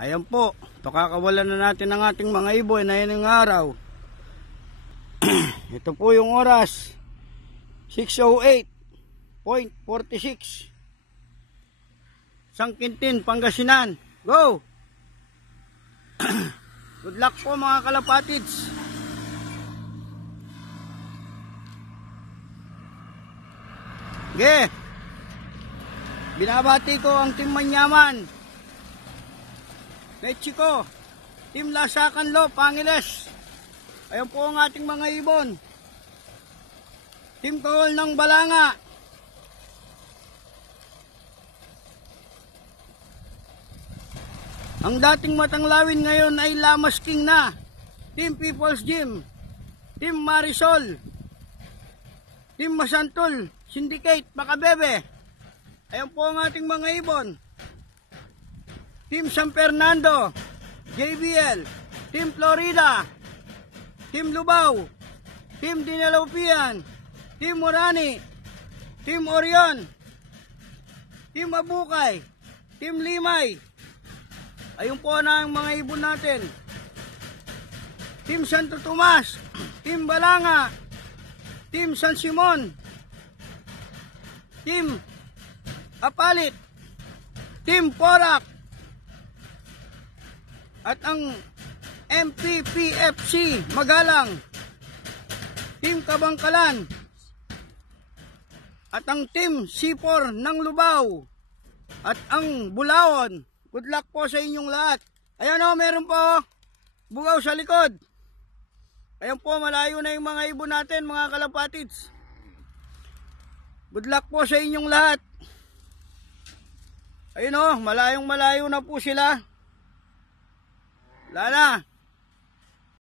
Ayan po, pakakawalan na natin ang ating mga ibon na yun ng araw. Ito po yung oras, 6:08.46. Sangkintin, Pangasinan. Go! Good luck po mga kalapatids. Okay. Binabati ko ang Team Manyaman, Mexico, Team Lasacanlo, Pangiles. Ayan po ang ating mga ibon. Team Kahol ng Balanga. Ang dating Matanglawin ngayon ay Lamas King na. Team People's Gym, Team Marisol, Team Masantol, Syndicate, Makabebe. Ayan po ang ating mga ibon. Team San Fernando, JBL, Team Florida, Team Lubao, Team Dinalaupian, Team Morani, Team Orion, Team Abukay, Team Limay. Ayun po na ang mga ibon natin. Team Santo Tomas, Team Balanga, Team San Simon, Team Apalit, Team Porac, at ang MPPFC Magalang, Team Kabangkalan, at ang Team C4 ng Lubao, at ang Bulaon. Good luck po sa inyong lahat. Ayan o, meron po bugaw sa likod. Ayan po, malayo na yung mga ibon natin, mga kalapatids. Good luck po sa inyong lahat. Ayun o, malayong malayo na po sila. Wala na.